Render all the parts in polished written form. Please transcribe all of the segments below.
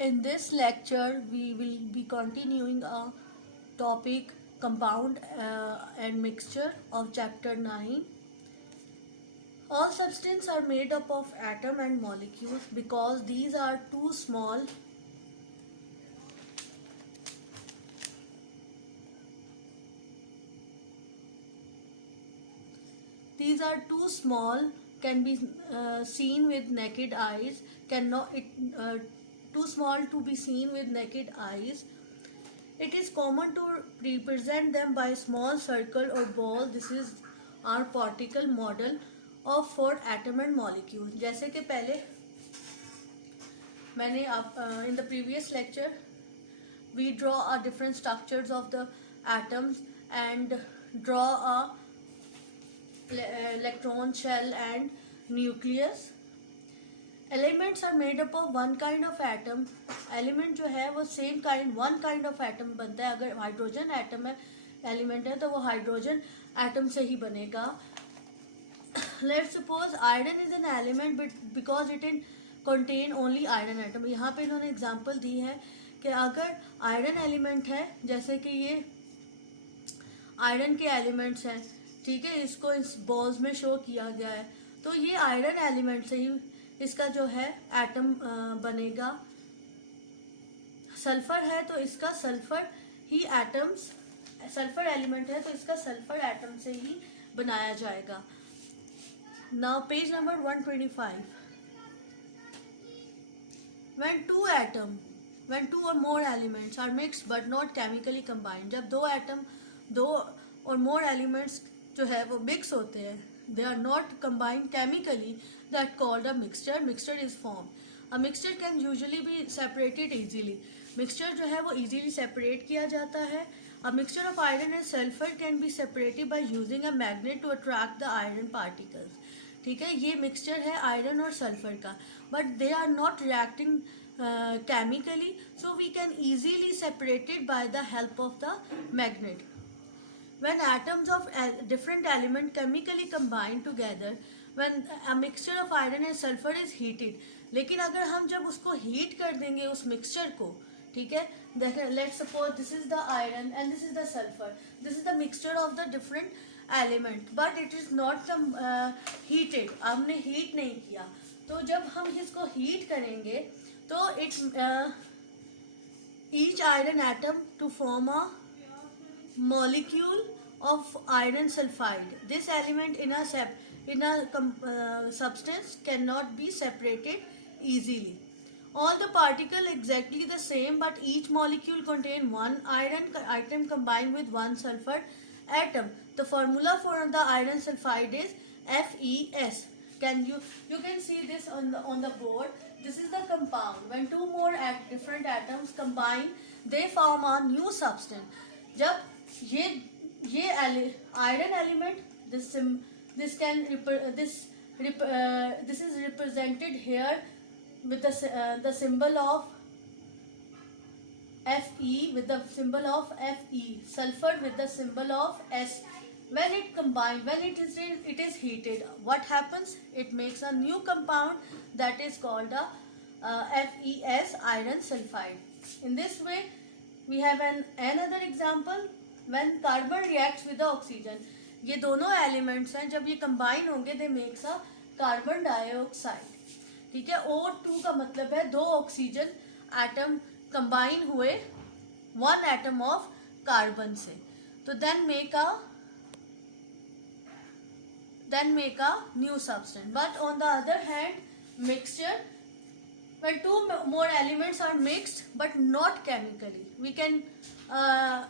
In this lecture, we will be continuing a topic compound and mixture of chapter 9. All substances are made up of atom and molecules because these are too small can be seen with naked eyes, too small to be seen with naked eyes. It is common to represent them by small circle or ball. This is our particle model of for atom and molecule. जैसे कि पहले मैंने in the previous lecture we draw a different structures of the atoms and draw a electron shell and nucleus. Elements are made up of one kind of atom. Element जो है वो same kind one kind of atom बनता है. अगर hydrogen atom है element है तो वो हाइड्रोजन एटम से ही बनेगा. Let's suppose iron is an element because it in contain only iron atom. यहाँ पे इन्होंने एग्जांपल दी है कि अगर आयरन एलिमेंट है, जैसे कि ये आयरन के एलिमेंट्स हैं, ठीक है, इसको इस बॉल्स में शो किया गया है, तो ये आयरन एलिमेंट से ही इसका जो है एटम बनेगा. सल्फर है तो इसका सल्फर ही एटम्स, सल्फर एलिमेंट है तो इसका सल्फर एटम से ही बनाया जाएगा. Now page number 125. when two or more elements are mixed but not chemically combined, जब दो और more elements जो है वो मिक्स होते हैं, they are not combined chemically, that called a mixture is formed. A mixture can usually be separated easily. Mixture जो है वो इजीली सेपरेट किया जाता है. A mixture of iron and sulfur can be separated by using a magnet to attract the iron particles. ठीक है, ये mixture है आयरन और सल्फर का, but they are not reacting chemically, so we can easily separated by the help of the magnet. When atoms of different element chemically combine together, when a mixture of iron and sulfur is heated, लेकिन अगर हम जब उसको heat कर देंगे उस mixture को, ठीक है, let's suppose this is the iron and this is the sulfur, this is the mixture of the different element, but it is not heated, हमने हीट नहीं किया. तो जब हम इसको हीट करेंगे तो each iron atom to form a molecule of iron sulfide. This element in a substance cannot be separated easily. All the particles exactly the same, but each molecule contain one iron atom combined with one sulfur atom. The formula for the iron sulfide is FeS. You can see this on the board. This is the compound. When two more different atoms combine, they form a new substance. जब ये iron element, this is represented here with the symbol of Fe, with the symbol of Fe, sulfur with the symbol of S. When it combines, when it is heated, what happens? It makes a new compound that is called a FeS, iron sulfide. In this way, we have another example. When carbon reacts with the oxygen, ये दोनों elements हैं, जब ये combine होंगे they makes a carbon dioxide. ठीक है, O2 का मतलब है दो ऑक्सीजन एटम combine हुए one atom of carbon से, तो then make a new substance. But on the other hand, mixture, when two more elements are mixed but not chemically, we can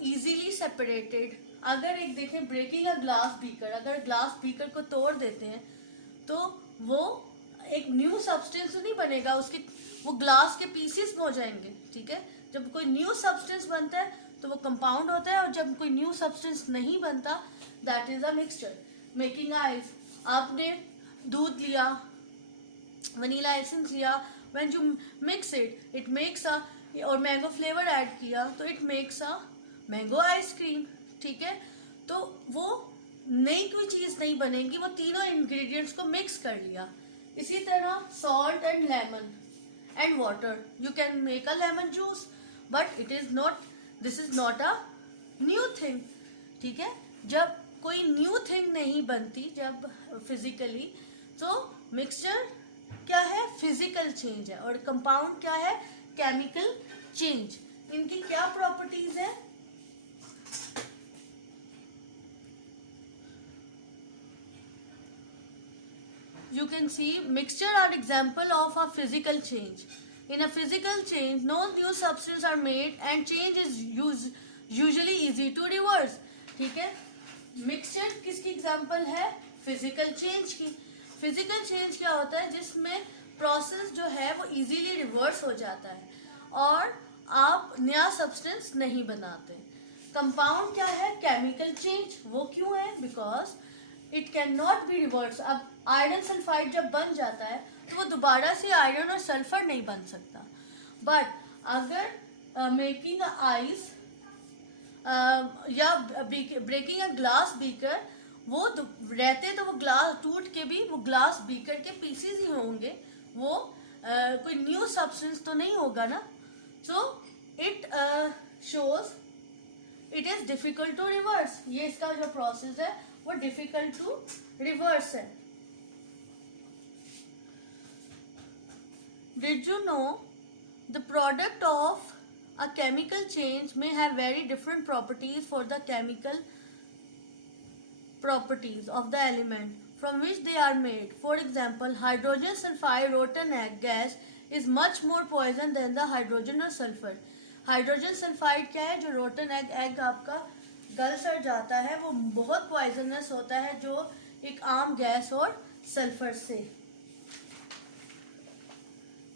easily separated. अगर एक देखें breaking a glass beaker, अगर glass beaker को तोड़ देते हैं तो वो एक न्यू सब्सटेंस नहीं बनेगा, उसके वो ग्लास के पीसेस हो जाएंगे. ठीक है, जब कोई न्यू सब्सटेंस बनता है तो वो कंपाउंड होता है, और जब कोई न्यू सब्सटेंस नहीं बनता that is a mixture. Making ice, आपने दूध लिया, वनीला एसेंस लिया, when you mix it makes अ, और मैंगो फ्लेवर ऐड किया तो it makes a mango ice cream. ठीक है, तो वो नई कोई चीज नहीं बनेगी, वो तीनों इंग्रेडिएंट्स को मिक्स कर लिया. इसी तरह salt and lemon, and water. You can make a lemon juice, but this is not a new thing. ठीक है, जब कोई न्यू थिंग नहीं बनती जब फिजिकली, तो मिक्सचर क्या है, फिजिकल चेंज है, और कंपाउंड क्या है, केमिकल चेंज. इनकी क्या प्रॉपर्टीज है? You can see mixture are example of a physical change. In a physical change, no new substance are made and change is usually easy to reverse. ठीक है, mixture किसकी example है, physical change की. Physical change क्या होता है, जिसमें process जो है वो इजीली रिवर्स हो जाता है और आप नया सब्सटेंस नहीं बनाते. कंपाउंड क्या है, केमिकल चेंज. वो क्यों है, because it can not be reverse. अब आयरन सल्फाइड जब बन जाता है तो वो दोबारा से आयरन और सल्फर नहीं बन सकता. बट अगर मेकिंग आइस या ब्रेकिंग अ ग्लास बीकर, वो रहते तो वो ग्लास टूट के भी वो ग्लास बीकर के पीसेस ही होंगे, वो कोई न्यू सब्सटेंस तो नहीं होगा ना. So it shows it is difficult to reverse. ये इसका जो प्रोसेस है वो डिफिकल्ट टू रिवर्स है. Did you know the product of a chemical change may have very different properties for the chemical properties of the element from which they are made. For example, hydrogen sulfide rotten egg gas is much more poison than the hydrogen or sulfur. Hydrogen sulphide क्या है, जो rotten egg आपका गल सड़ जाता है, वो बहुत पॉइजनस होता है, जो एक आम गैस और सल्फर से.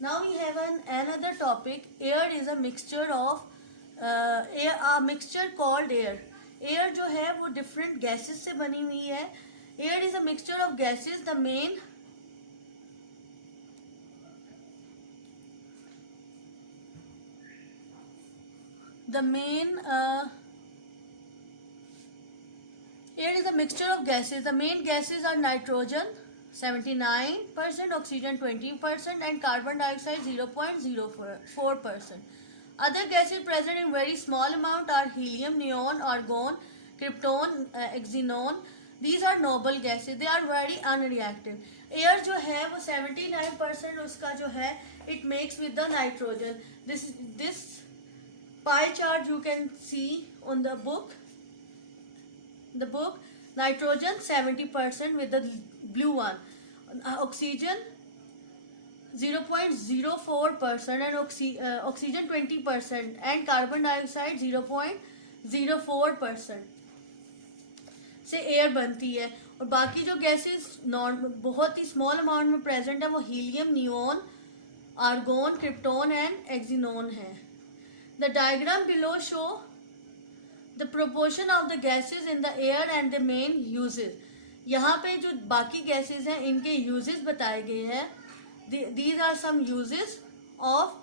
Now we have another topic. Air is a mixture of a mixture called air. Air जो है वो different gases से बनी हुई है. Air is a mixture of gases. The main air is a mixture of gases. The main gases are nitrogen 79%, oxygen 20%, and carbon dioxide 0.04%. Other gases present in very small amount are helium, neon, argon, krypton, xenon. These are noble gases. They are very unreactive. Air जो है वो 79% उसका जो है it makes with the nitrogen. This pie chart you can see on the book. Nitrogen 70% with the blue one, oxygen 0.04% and oxygen 20% and carbon dioxide 0.04% से air बनती है. और बाकी जो गैसेस बहुत ही स्मॉल अमाउंट में प्रेजेंट है वो helium, neon, argon, krypton and xenon है. The diagram below show the proportion of the gases in the air and the main uses. यहाँ पे जो बाकी gases हैं इनके uses बताए गए हैं. These are some uses of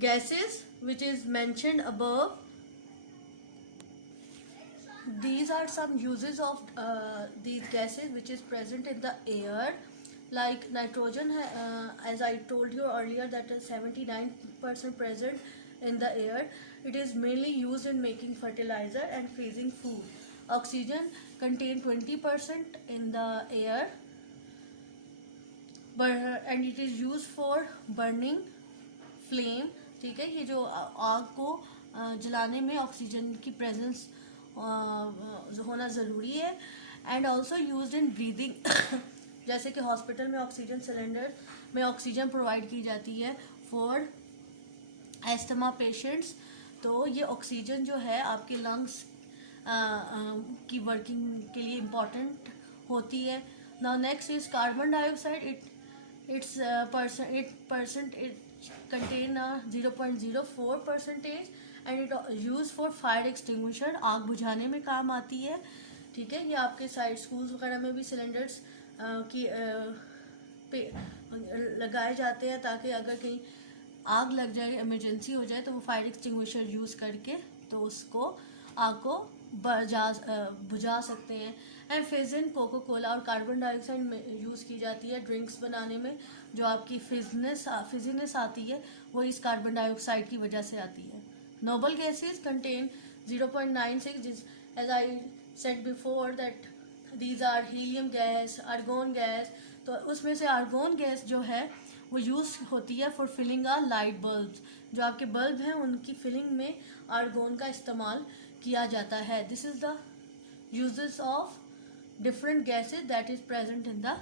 gases which is mentioned above. These are some uses of these gases which is present in the air. Like nitrogen, as I told you earlier, that is 79% present in the air. It is mainly used in making fertilizer and freezing food. Oxygen contain 20% in the air, and it is used for burning flame. ठीक है, ये जो आग को जलाने में oxygen की presence होना ज़रूरी है. And also use in breathing. जैसे कि हॉस्पिटल में ऑक्सीजन सिलेंडर में ऑक्सीजन प्रोवाइड की जाती है फॉर एस्थमा पेशेंट्स. तो ये ऑक्सीजन जो है आपके लंग्स की वर्किंग के लिए इम्पॉर्टेंट होती है. Now next is carbon dioxide. It contain 0.04% and it use for fire extinguisher. आग बुझाने में काम आती है. ठीक है, ये आपके साइड स्कूल्स वगैरह में भी सिलेंडर्स की पे लगाए जाते हैं ताकि अगर कहीं आग लग जाए, इमरजेंसी हो जाए, तो वो फायर एक्सटिंग्विशर यूज़ करके तो उसको आग को बुझा सकते हैं। एंड फिजन कोको कोला और कार्बन डाइऑक्साइड में यूज़ की जाती है ड्रिंक्स बनाने में। जो आपकी फिजीनेस आती है वो इस कार्बन डाइऑक्साइड की वजह से आती है। Noble gases contain 0.96, as I said before that these are helium gas, argon gas. तो उसमें से आर्गोन गैस जो है वो यूज़ होती है for filling a light bulbs. जो आपके बल्ब हैं उनकी फिलिंग में आर्गोन का इस्तेमाल किया जाता है। This is the uses of different gases that is present in the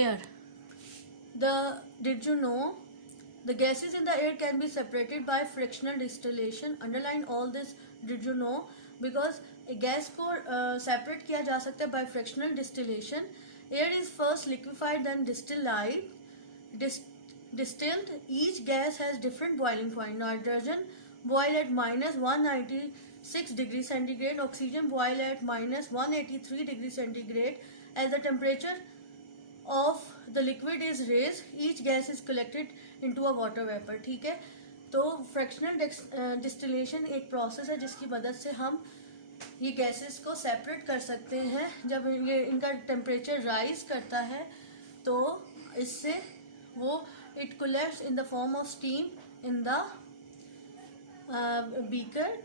air. Did you know the gases in the air can be separated by frictional distillation? Underline all this did you know, because gas को separate किया जा सकता है by frictional distillation. Air is first liquefied then distilled. Each gas has different boiling point. Nitrogen boil at -196 degrees centigrade, oxygen boil at -183 degrees centigrade. As the temperature of the liquid is raised, each gas is collected into a water vapor. ठीक है, तो fractional distillation एक process है जिसकी मदद से हम ये गैसेस को सेपरेट कर सकते हैं। जब इनका टेम्परेचर राइज करता है तो इससे वो it collects in the form of steam in the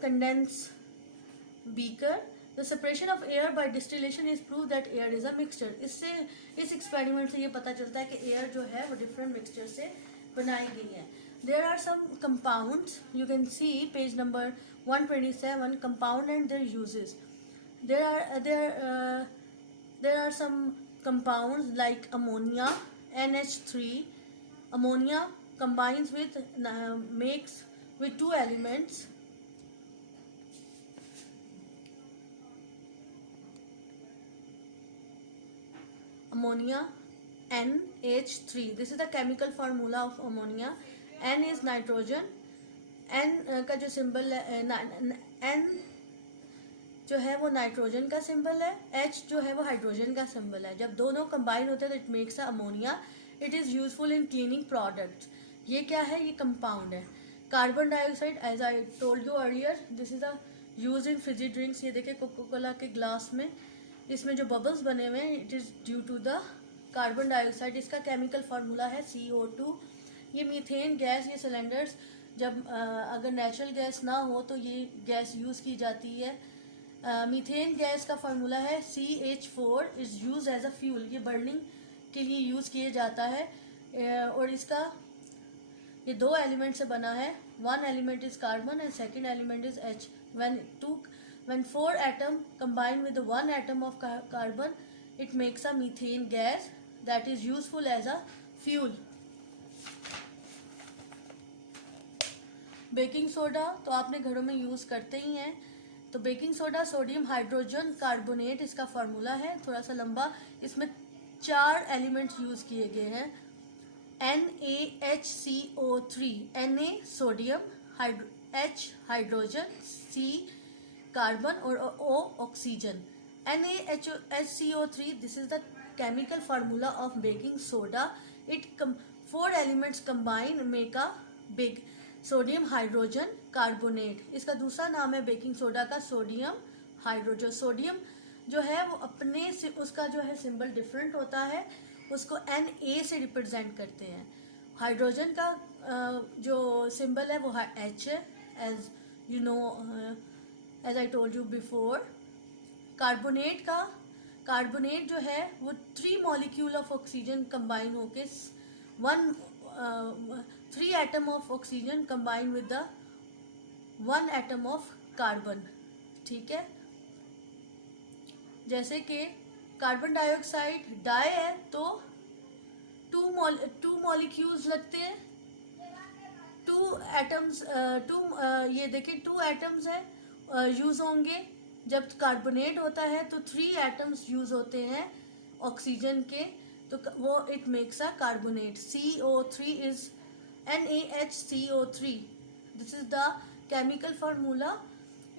condense beaker. The separation of air by distillation is proof that air is a mixture. इससे इस एक्सपेरिमेंट से ये पता चलता है कि एयर जो है वो डिफरेंट मिक्सचर से बनाई गई है। There are some compounds, you can see page number 127, compound and their uses. There are some compounds like ammonia, NH3. Ammonia combines with makes with two elements. Ammonia, NH3. This is the chemical formula of ammonia. N is nitrogen. N का जो symbol है N जो है वो nitrogen का symbol है, H जो है वो हाइड्रोजन का सिंबल है। जब दोनों कंबाइन होते हैं तो it makes a ammonia. It is useful in cleaning products. ये क्या है? ये कंपाउंड है। Carbon dioxide, as I told you earlier, this is a use in fizzy drinks. ये देखिए कोको कोला के ग्लास में इसमें जो बबल्स बने हुए हैं, it is due to the carbon dioxide. इसका केमिकल फार्मूला है CO2। ये मीथेन गैस, ये सिलेंडर्स जब अगर नेचुरल गैस ना हो तो ये गैस यूज़ की जाती है। मीथेन गैस का फार्मूला है CH4, is use as a fuel. ये बर्निंग के लिए यूज़ किया जाता है और इसका ये दो एलिमेंट से बना है। One element is carbon and second element is H. When 4 atom combine with the 1 atom of carbon, it makes a methane gas that is useful as a fuel. Baking soda तो आपने घरों में use करते ही हैं। तो baking soda sodium hydrogen carbonate इसका formula है, थोड़ा सा लंबा। इसमें 4 एलिमेंट्स यूज़ किए गए हैं। NaHCO3, Na sodium, H hydrogen, C carbon और O oxygen. NaHCO3, this is the chemical formula of baking soda. 4 elements combine make a big sodium hydrogen carbonate. इसका दूसरा नाम है बेकिंग सोडा का सोडियम हाइड्रोजन। सोडियम जो है वो अपने से उसका जो है सिंबल डिफरेंट होता है, उसको Na से रिप्रेजेंट करते हैं। हाइड्रोजन का जो सिंबल है वो H है, as you know, as I told you before. Carbonate जो है वो 3 मॉलिक्यूल ऑफ ऑक्सीजन कंबाइन होके 3 atom of oxygen combine with the 1 atom of carbon. ठीक है, जैसे कि कार्बन डाइऑक्साइड डाई है तो 2 मॉलिक्यूल्स लगते हैं, 2 एटम्स, ये देखिए 2 एटम्स है यूज होंगे। जब कार्बोनेट होता है तो 3 एटम्स यूज होते हैं ऑक्सीजन के, तो वो it makes a carbonate. CO3 is NaHCO3। This is the chemical formula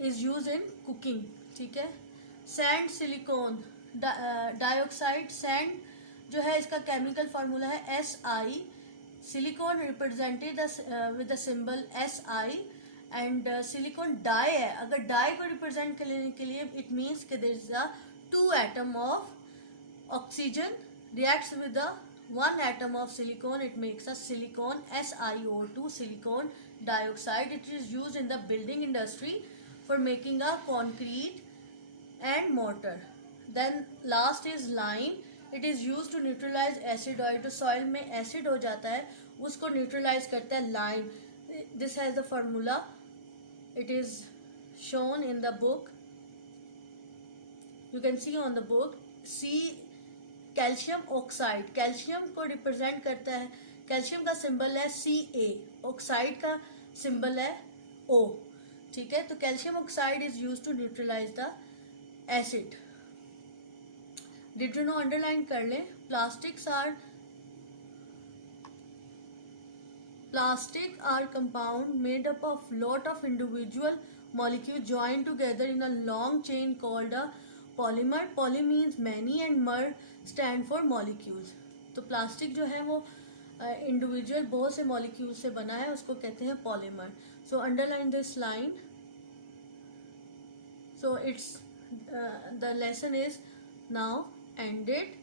is use in cooking. ठीक है, सैंड सिलिकॉन डाइऑक्साइड, सैंड जो है इसका केमिकल फार्मूला है Si। Silicon represented with the symbol Si and silicon di है. अगर di को represent करने के लिए इट मीन्स कि there is a 2 atom of oxygen reacts with the 1 atom of silicon. It makes a silicon SiO2, silicon dioxide. It is used in the building industry for making a concrete and mortar. Then last is lime. It is used to neutralize acid oil. तो soil में acid हो जाता है, उसको neutralize करता है lime. This has the formula. It is shown in the book. You can see on the book. C calcium oxide, calcium को represent करता है, कैल्शियम का सिंबल है Ca, ऑक्साइड का सिंबल है O. ठीक है, तो calcium oxide is use to neutralise the acid. Did you know, underline कर लें. Plastic are compound made up of lot of individual molecules joined together in a long chain called a polymer. Poly means many and mer stand for molecules. तो plastic जो है वो individual बहुत से molecule से बना है, उसको कहते हैं polymer. So underline this line. So it's the lesson is now ended.